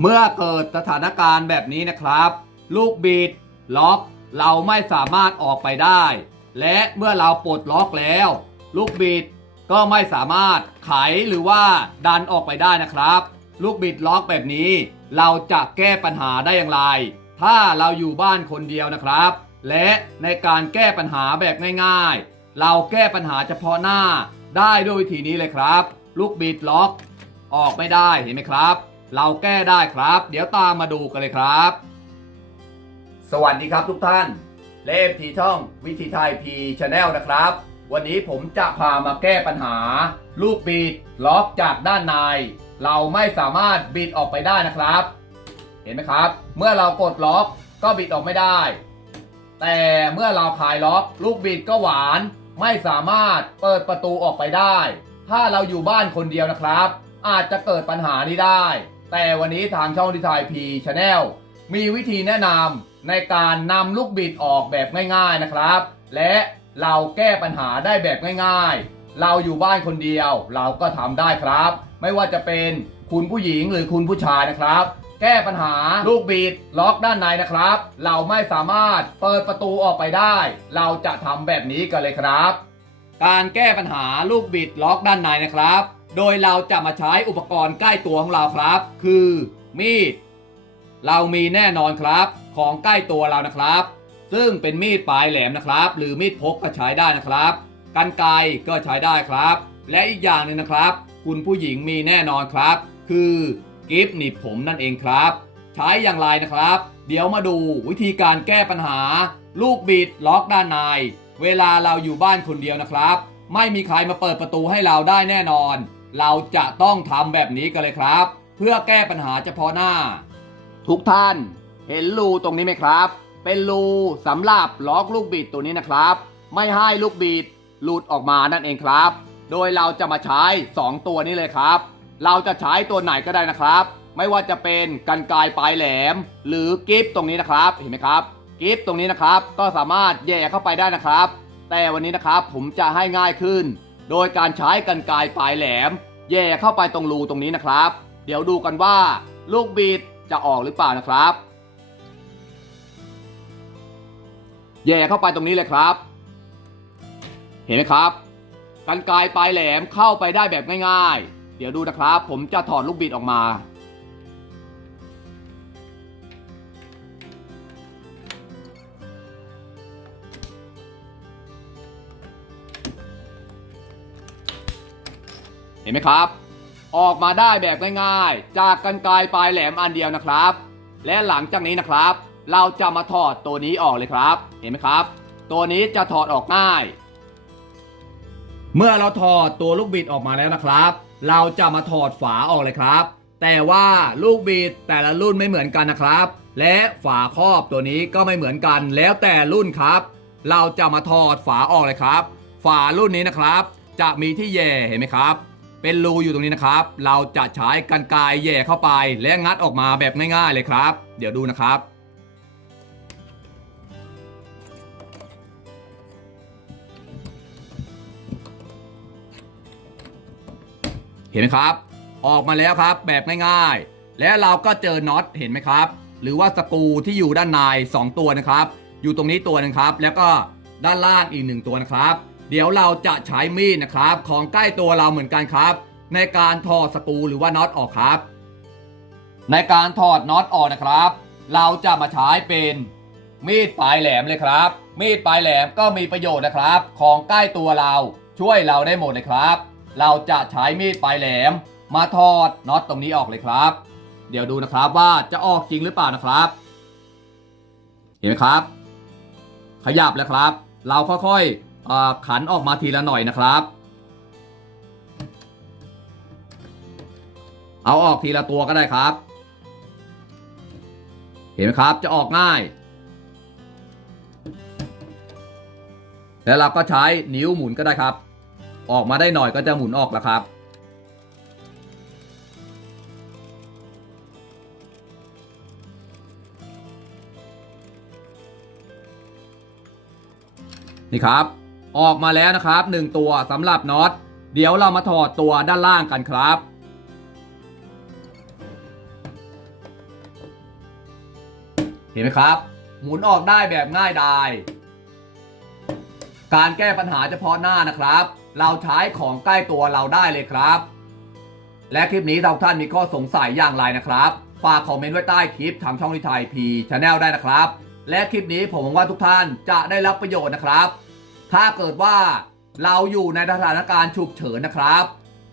เมื่อเกิดสถานการณ์แบบนี้นะครับ ลูกบิด ล็อกเราไม่สามารถออกไปได้ และเมื่อเราปลดล็อกแล้ว ลูกบิดก็ไม่สามารถไขหรือว่าดันออกไปได้นะครับ ลูกบิดล็อกแบบนี้ เราจะแก้ปัญหาได้อย่างไร ถ้าเราอยู่บ้านคนเดียวนะครับ และในการแก้ปัญหาแบบง่าย ๆ เราแก้ปัญหาเฉพาะหน้าได้ด้วยวิธีนี้เลยครับ ลูกบิดล็อก ออกไม่ได้เห็นไหมครับ เราแก้ได้ครับ เดี๋ยวตามมาดูกันเลยครับ สวัสดีครับทุกท่าน เลฟทีช่องวิธีไทยพีชาแนลนะครับ วันนี้ผมจะพามาแก้ปัญหา ลูกบิดล็อกจากด้านใน เราไม่สามารถบิดออกไปได้นะครับ เห็นไหมครับ เมื่อเรากดล็อกก็บิดออกไม่ได้ แต่เมื่อเราคลายล็อก ลูกบิดก็หวาน ไม่สามารถเปิดประตูออกไปได้ ถ้าเราอยู่บ้านคนเดียวนะครับ อาจจะเกิดปัญหานี้ได้ แต่วันนี้ทางช่องดีไซน์พีชาแนลมีวิธีแนะนำในการนำลูกบิดออกแบบง่ายๆนะครับ และเราแก้ปัญหาได้แบบง่ายๆ เราอยู่บ้านคนเดียว เราก็ทำได้ครับ ไม่ว่าจะเป็นคุณผู้หญิงหรือคุณผู้ชายนะครับ แก้ปัญหาลูกบิดล็อกด้านในนะครับ เราไม่สามารถเปิดประตูออกไปได้ เราจะทำแบบนี้กันเลยครับ การแก้ปัญหาลูกบิดล็อกด้านในนะครับ โดยเราจะมาใช้อุปกรณ์ใกล้ตัวของเราครับ คือมีด เรามีแน่นอนครับ ของใกล้ตัวเรานะครับ ซึ่งเป็นมีดปลายแหลมนะครับ หรือมีดพกก็ใช้ได้นะครับกันไกก็ใช้ได้ครับ และอีกอย่างหนึ่งนะครับ คุณผู้หญิงมีแน่นอนครับ คือกิฟต์หนีบผมนั่นเองครับ ใช้อย่างไรนะครับ เดี๋ยวมาดูวิธีการแก้ปัญหา ลูกบิดล็อกด้านใน เวลาเราอยู่บ้านคนเดียวนะครับ ไม่มีใครมาเปิดประตูให้เราได้แน่นอน เราจะต้องทำแบบนี้กันเลยครับ เพื่อแก้ปัญหาเฉพาะหน้า ทุกท่านเห็นรูตรงนี้ไหมครับ เป็นรูสำหรับล็อกลูกบิดตัวนี้นะครับ ไม่ให้ลูกบิดหลุดออกมานั่นเองครับ โดยเราจะมาใช้ 2 ตัวนี้เลยครับ เราจะใช้ตัวไหนก็ได้นะครับ ไม่ว่าจะเป็นกันไกปลายแหลม หรือกิฟตรงนี้นะครับเห็นไหมครับกิฟตรงนี้นะครับ ก็สามารถแย่เข้าไปได้นะครับ แต่วันนี้นะครับผมจะให้ง่ายขึ้น โดยการใช้กันไกรปลายแหลม แย่เข้าไปตรงรูตรงนี้นะครับ เดี๋ยวดูกันว่าลูกบิดจะออกหรือเปล่านะครับ แย่เข้าไปตรงนี้เลยครับ เห็นไหมครับ กันไกรปลายแหลมเข้าไปได้แบบง่าย ๆ เดี๋ยวดูนะครับ ผมจะถอดลูกบิดออกมา เห็นไหมครับ ออกมาได้แบบง่ายๆ จากกันไกรปลายแหลมอันเดียวนะครับ และหลังจากนี้นะครับ เราจะมาถอดตัวนี้ออกเลยครับ เห็นไหมครับ ตัวนี้จะถอดออกง่าย เมื่อเราถอดตัวลูกบิดออกมาแล้วนะครับ เราจะมาถอดฝาออกเลยครับ แต่ว่าลูกบิดแต่ละรุ่นไม่เหมือนกันนะครับ และฝาครอบตัวนี้ก็ไม่เหมือนกันแล้วแต่รุ่นครับ เราจะมาถอดฝาออกเลยครับ ฝารุ่นนี้นะครับ จะมีที่แย่เห็นไหมครับ เป็นรูอยู่ตรงนี้นะครับ เราจะใช้กันไกรแย่เข้าไป และงัดออกมาแบบง่ายๆเลยครับ เดี๋ยวดูนะครับ เห็นไหมครับ ออกมาแล้วครับแบบง่ายๆ และเราก็เจอน็อตเห็นไหมครับ หรือว่าสกูที่อยู่ด้านใน 2 ตัวนะครับ อยู่ตรงนี้ตัวหนึงครับ แล้วก็ด้านล่างอีกหนึ่งตัวนะครับ เดี๋ยวเราจะใช้มีดนะครับ ของใกล้ตัวเราเหมือนกันครับ ในการถอดสกรูหรือว่าน็อตออกครับ ในการถอดน็อตออกนะครับ เราจะมาใช้เป็นมีดปลายแหลมเลยครับ มีดปลายแหลมก็มีประโยชน์นะครับ ของใกล้ตัวเราช่วยเราได้หมดเลยครับ เราจะใช้มีดปลายแหลม มาถอดน็อตตรงนี้ออกเลยครับ เดี๋ยวดูนะครับว่าจะออกจริงหรือเปล่านะครับ เห็นไหมครับ ขยับแล้วครับ เราค่อยๆอ่า ขันออกมาทีละหน่อยนะครับ เอาออกทีละตัวก็ได้ครับ เห็นไหมครับจะออกง่าย แล้วเราก็ใช้นิ้วหมุนก็ได้ครับ ออกมาได้หน่อยก็จะหมุนออกแล้วครับนี่ครับ ออกมาแล้วนะครับหนึ่งตัวสำหรับน็อต เดี๋ยวเรามาถอดตัวด้านล่างกันครับ เห็นไหมครับ หมุนออกได้แบบง่ายดาย การแก้ปัญหาเฉพาะหน้านะครับ เราใช้ของใกล้ตัวเราได้เลยครับ และคลิปนี้เราท่านมีข้อสงสัยอย่างไรนะครับ ฝากคอมเมนต์ไว้ใต้คลิปทางช่องลิทายพีชาแนลได้นะครับ และคลิปนี้ผมหวังว่าทุกท่านจะได้รับประโยชน์นะครับ ถ้าเกิดว่าเราอยู่ในสถานการณ์ฉุกเฉินนะครับ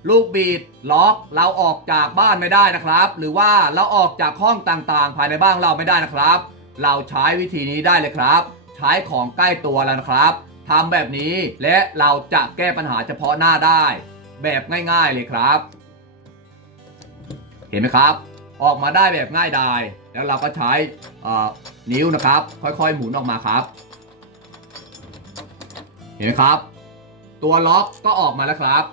ลูกบีดล็อกเราออกจากบ้านไม่ได้นะครับ หรือว่าเราออกจากห้องต่างๆ ภายในบ้านเราไม่ได้นะครับ เราใช้วิธีนี้ได้เลยครับ ใช้ของใกล้ตัวแล้วนะครับทำแบบนี้และเราจะแก้ปัญหาเฉพาะหน้าได้ แบบง่ายๆเลยครับ เห็นไหมครับ ออกมาได้แบบง่ายดายแล้วเราก็ใช้นิ้วนะครับ ค่อยๆ หมุนออกมาครับ ห็นไหมครับ ตัวล็อกก็ออกมาแล้วครับ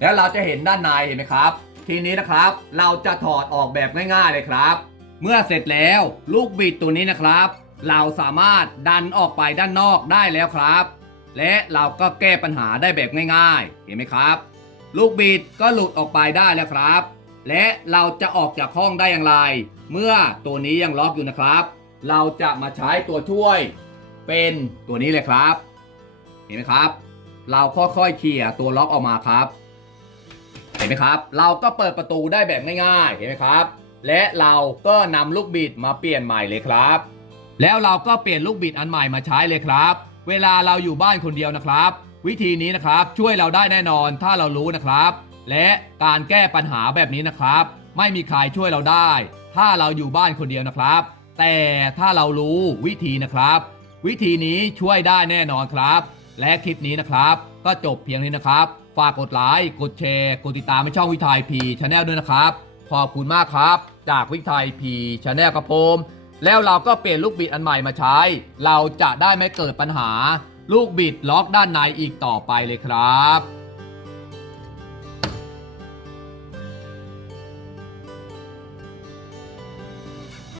แล้วเราจะเห็นด้านในเห็นไหมครับ ทีนี้นะครับเราจะถอดออกแบบง่ายๆเลยครับ เมื่อเสร็จแล้วลูกบิดตัวนี้นะครับ เราสามารถดันออกไปด้านนอกได้แล้วครับ และเราก็แก้ปัญหาได้แบบง่าย ๆ เห็นไหมครับ ลูกบิดก็หลุดออกไปได้แล้วครับ และเราจะออกจากห้องได้อย่างไร เมื่อตัวนี้ยังล็อกอยู่นะครับ เราจะมาใช้ตัวช่วยเป็นตัวนี้เลยครับ ห็นไหมครับ เราค่อยๆเขี่ยตัวล็อกออกมาครับ เห็นไหมครับ เราก็เปิดประตูได้แบบง่ายๆ เห็นไหมครับ และเราก็นำลูกบิดมาเปลี่ยนใหม่เลยครับ แล้วเราก็เปลี่ยนลูกบิดอันใหม่มาใช้เลยครับ เวลาเราอยู่บ้านคนเดียวนะครับ วิธีนี้นะครับช่วยเราได้แน่นอนถ้าเรารู้นะครับ และการแก้ปัญหาแบบนี้นะครับ ไม่มีใครช่วยเราได้ ถ้าเราอยู่บ้านคนเดียวนะครับ แต่ถ้าเรารู้วิธีนะครับวิธีนี้ช่วยได้แน่นอนครับ และคลิปนี้นะครับ ก็จบเพียงนี้นะครับ ฝากกดไลค์กดแชร์ กดติดตามให้ช่องวิทยพีชาแนลด้วยนะครับ ขอบคุณมากครับ จากวิทยพีชาแนลครับผมแล้วเราก็เปลี่ยนลูกบิดอันใหม่มาใช้ เราจะได้ไม่เกิดปัญหา ลูกบิดล็อกด้านในอีกต่อไปเลยครับ